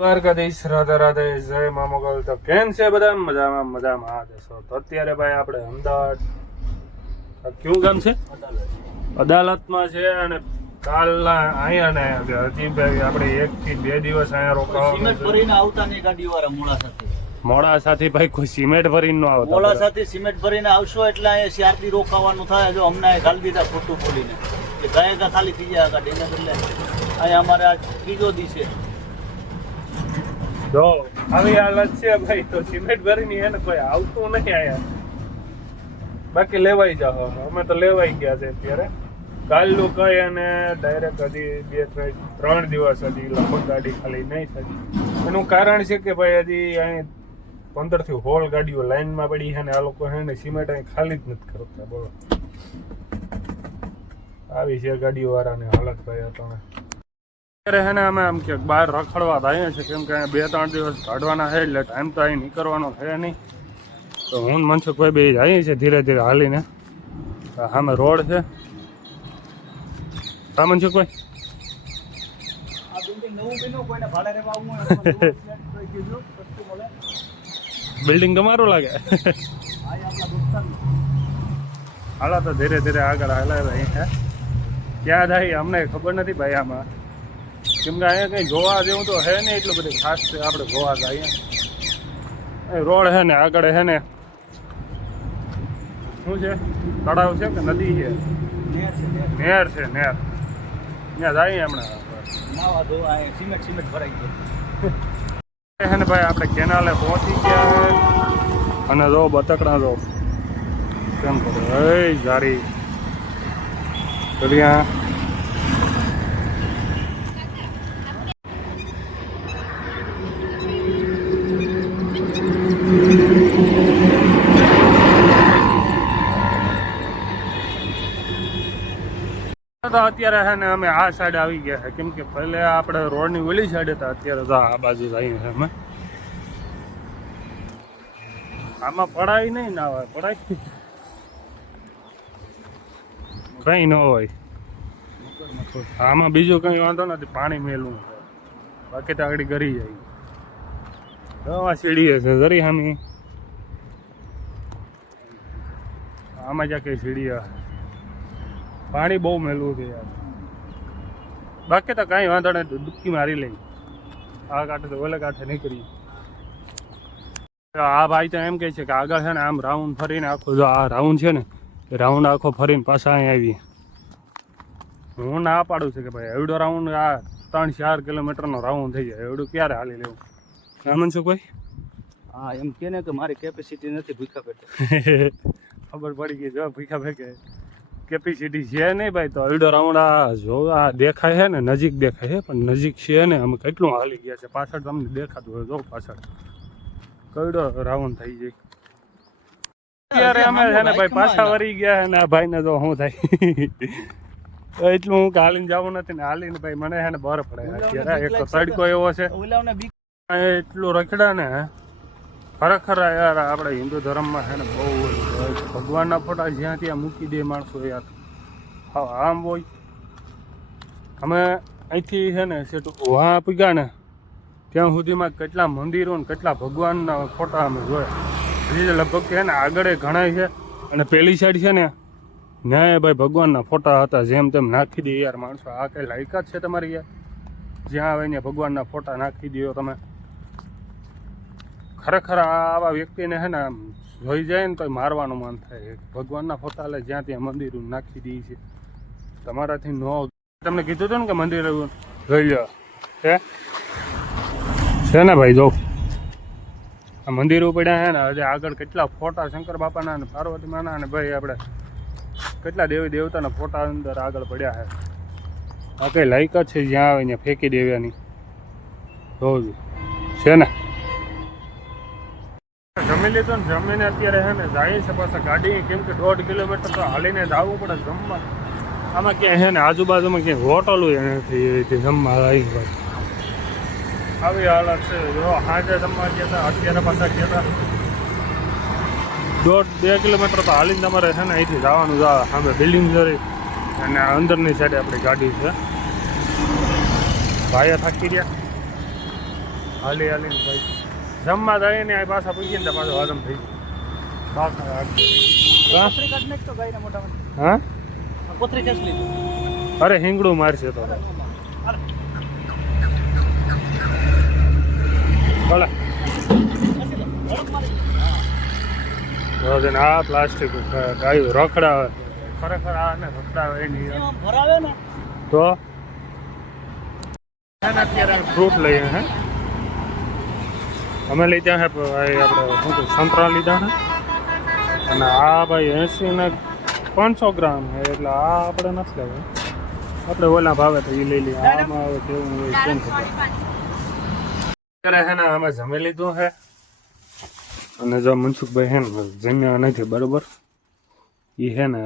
દ્વારકાધીશ રાધે રાધે જય મા મોગલ. તો કેમ છે બધા? મજામાં મજામાં. દેશો. તો અત્યારે ભાઈ આપણે અમદાવાદ. કયું ગામ છે? અદાલતમાં છે અને કાલના અહીંયા ને આવ્યા છે. હજી ભાઈ આપણે એક થી બે દિવસ અહીંયા ભરીને આવતા નહીં ગાડી વાળા મોડા સાથે. મોડા સાથે ભાઈ કોઈ સિમેન્ટ ભરીને નો આવતા મોડા સાથે સિમેન્ટ ભરીને આવશો એટલે અહીંયા શારદી રોકાવાનું થાય. જો અમને ગાલ દીધા ખોટું બોલીને. કે ગયા ખાલી થઈ ગયા ગાડી એને બદલે. અહીંયા અમારે આ ત્રીજો દી છે. જો આવી હાલત છે ભાઈ, તો સિમેન્ટ ભરીને એને કોઈ આવતું નહીં અહીંયા. બાકી લેવાઈ જાઓ અમે તો લેવાઈ ગયા છે અત્યારે. કાલનું કઈ અને ડાયરેક્ટ હજી બે, ત્રણ દિવસ હજી લગભગ ગાડી ખાલી નહીં થઈ. એનું કારણ છે કે ભાઈ હજી અહીં પંદરથી હોળ ગાડીઓ લાઈનમાં પડી છે ને આ લોકો છે ને સિમેન્ટ અહીં ખાલી જ નથી કરતા. બોલો. આવી છે ગાડીઓ વાળાની હાલત ભાઈ અટાણે અત્યારે ને અમે આમ કે બહાર રખડવા થાય છે કેમ કે બે ત્રણ દિવસ કાઢવાના છે, એટલે ટાઈમ તો અહીં નીકળવાનો છે નહીં. તો હું મનસુખ ભાઈ બે જઈએ છીએ ધીરે ધીરે હાલીને. સામે રોડ છે. હા મનસુખભાઈ ભાઈ? બિલ્ડિંગ તમારું લાગે. હાલો, તો ધીરે ધીરે આગળ હાલાય અહીં છે ક્યાં થાય અમને ખબર નથી ભાઈ આમાં. કેમ કે અહીંયા કંઈ જોવા જેવું તો હે નહીં એટલું બધું ખાસ છે આપણે જોવા જાય રોડ હે ને આગળ હે ને. શું છે? તળાવ છે કે નદી છે? નેર છે નેર. ત્યાં જાય હમણાં. અહીંયા સિમેન્ટ સિમેન્ટ ભરાઈ ગયા. હે ને ભાઈ આપણે કેનાલે પહોંચી ગયા અને જો બતકડા જો. કેમ કરે? એ જારી. તો અત્યારે છે ને અમે આ સાઈડ આવી ગયા છે કેમ કે પહેલે આપણે રોડની ઓલી સાઈડ હતા, અત્યારે તો આ બાજુ જઈએ છે અમે. આમાં પડાય નહીં ના હોય પડાય કઈ ન હોય. આમાં બીજું કઈ વાંધો નથી, પાણી મેલું બાકી તો આગળ ગરી જાય. દવા સીડી હશે જરી હામી. આમાં જ્યાં કઈ સીડીએ પાણી બહુ મેલું છે યાર. બાકી તો કાંઈ વાંધો નહીં ડૂબકી મારી લઈ. આ કાંઠે તો ઓલે કાંઠે નીકળી. આ ભાઈ તો એમ કહે છે કે આગળ છે ને આમ રાઉન્ડ ફરીને આખો જો આ રાઉન્ડ છે ને એ રાઉન્ડ આખો ફરીને પાછા અહીં આવી હું ના પાડું છું કે ભાઈ એવડો રાઉન્ડ આ ત્રણ ચાર કિલોમીટરનો રાઉન્ડ થઈ જાય. એવડું ક્યારે હાલી લેવું? રામન શું કોઈ? હા એમ કે ને કે મારી કેપેસિટી નથી ભૂખા પેટે. ખબર પડી ગઈ જો ભૂખા ભેગે કેપેસિટી છે નહીં ભાઈ તો રાઉન્ડ આ જો આ દેખાય છે ને નજીક દેખાય છે પણ નજીક છે ને અમે કેટલું હાલી ગયા છે. પાછળ તમને દેખાતું હોય જો પાછળ. કઈડો રાઉન્ડ થઈ જાય અત્યારે અમે છે ને ભાઈ પાછા વળી ગયા છે ને આ ભાઈને જો શું થાય? એટલું હું હાલીને જવું નથી ને હાલીને ભાઈ મને છે ને બર પડે અત્યારે એક તો તડકો એવો છે. એટલું રખડા ને ખરેખર યાર આપણે હિન્દુ ધર્મમાં છે ને બહુ ભગવાનના ફોટા જ્યાં ત્યાં મૂકી દે માણસો યાર. હા, આમ હોય. અમે અહીંથી છે ને સેટું વાં પીગા ને, ત્યાં સુધીમાં કેટલા મંદિરો ને કેટલા ભગવાનના ફોટા અમે જોયા. હજી લગભગ છે ને આગળ ઘણા છે અને પેલી સાઈડ છે ને, ન્યાય ભાઈ ભગવાનના ફોટા હતા જેમ તેમ નાખી દે યાર માણસો. આ કઈ લાયકાત છે તમારી યાર? જ્યાં આવે ત્યાં ભગવાનના ફોટા નાખી દો તમે. ખરેખર આવા વ્યક્તિને છે ને આમ જોઈ જાય ને તો મારવાનું મન થાય. ભગવાનના ફોટા લે જ્યાં ત્યાં મંદિર નાખી દે છે. તમારાથી નો તમને કીધું હતું ને કે મંદિર જોઈ લો હે? છે ને ભાઈ, જો. આ મંદિરો પડ્યા છે ને, હજી આગળ કેટલા ફોટા શંકર બાપાના અને પાર્વતી માના અને ભાઈ આપણે કેટલા દેવી દેવતાના ફોટા અંદર આગળ પડ્યા છે આ કઈ લાયક છે જ્યાં આવે ત્યાં ફેંકી દેવાની. જોવું છે ને? જમી લીધું ને જમીને અત્યારે છે ને જાય છે પાછા ગાડી. કેમ કે દોઢ કિલોમીટર તો હાલીને જ આવવું પડે જમવા. આમાં ક્યાંય છે ને આજુબાજુમાં ક્યાંય હોટલો નથી એવી રીતે જમવા આવી આવી હાલત છે. જો સાંજે જમવા ગયા હતા, અત્યારે પાછા ગયા હતા. દોઢ બે કિલોમીટર તો હાલીને તમારે છે ને અહીંથી જવાનું જ સામે બિલ્ડિંગ જરી અને અંદરની સાઈડે આપણી ગાડી છે. ભાઈએ થાકી રહ્યા હાલી હાલીને ભાઈ. જમવા જાય ને આ પાછા પૂછી ને પાછો હજમ થઈ હા? અરે હિંગડું મારશે તો. ભલે. તેને આ પ્લાસ્ટિક ગાયું રખડાવે. ખરેખર આ ને રખડાવે એ નહીં ભરાવે ને? તો? અત્યારે ફ્રૂટ લઈએ હે? અમે લીધા છે હે પ- આપણે શું સંતરા લીધા છે અને આ ભાઈ એંસી ને પાંચસો ગ્રામ હે એટલે આ આપણે નથી લેવું. આપણે ઓલા ભાવે તો એ લઈ લઈએ. આમાં આવે કેવું હોય કેમ અત્યારે છે ને અમે જમી લીધું છે અને જો મનસુખભાઈ હે ને જમ્યા નથી બરોબર? એ હે ને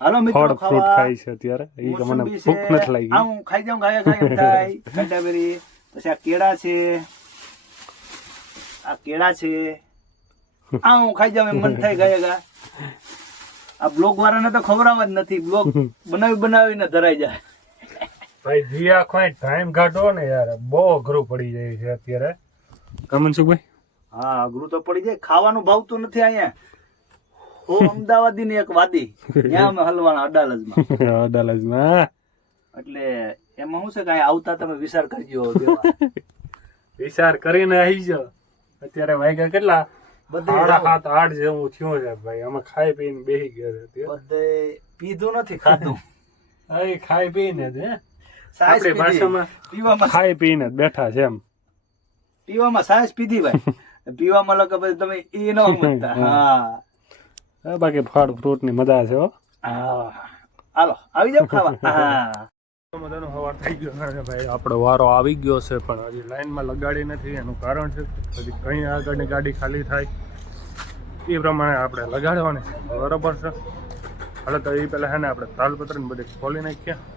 હાલો મિત્રો ફળ ફ્રૂટ ખાય છે અત્યારે. એ મને ભૂખ નથી લાગી. હું ખાઈ જાઉં ખાઈ ગાય એમ થાય પછી આ કેળા છે. આ કેળા છે. આ હું ખાઈ જાવ મન થાય ગયા ગયા. આ બ્લોગ વાળાને તો ખવડાવવા જ નથી. બ્લોગ બનાવી બનાવીને ધરાઈ જાય. ભાઈ જીયા ખોઈ ટાઈમ કાઢો ને યાર. બહુ અઘરું પડી જાય છે અત્યારે. કમનસુખભાઈ હા અઘરું તો પડી જાય. ખાવાનું ભાવતું નથી અહીંયા. હું અમદાવાદી ની એક વાદી. ત્યાં અમે હલવાના અડાલજમાં. અડાલજમાં. એટલે એમાં શું છે કે આવતા તમે વિચાર કરજો. વિચાર કરીને આવી જાઓ. અત્યારે વાગ્યા કેટલા? બધા સાડા સાત આઠ જેવું થયું છે ભાઈ. અમે ખાઈ પીને બેસી ગયા છે બધે પીધું નથી ખાધું. હવે ખાઈ પીને જ હે. આપણી ભાષામાં પીવામાં ખાઈ પીને બેઠા છે એમ. પીવામાં સાયસ પીધી ભાઈ. પીવામાં લખે પછી તમે એ ન સમજતા હા. હા, બાકી ફળ ફ્રૂટની મજા છે હો. હા. હાલો આવી જાવ ખાવા. હા. બધાનો સવાર થઈ ગયો અને ભાઈ આપણો વારો આવી ગયો છે, પણ હજી લાઈનમાં લગાડી નથી, એનું કારણ છે હજી કઈ આગળની ગાડી ખાલી થાય. એ પ્રમાણે આપણે લગાડવાની. છે બરોબર છે. હાલ તો એ પહેલાં હે ને આપણે તાલપત્ર ને બધી ખોલી નાખ્યા.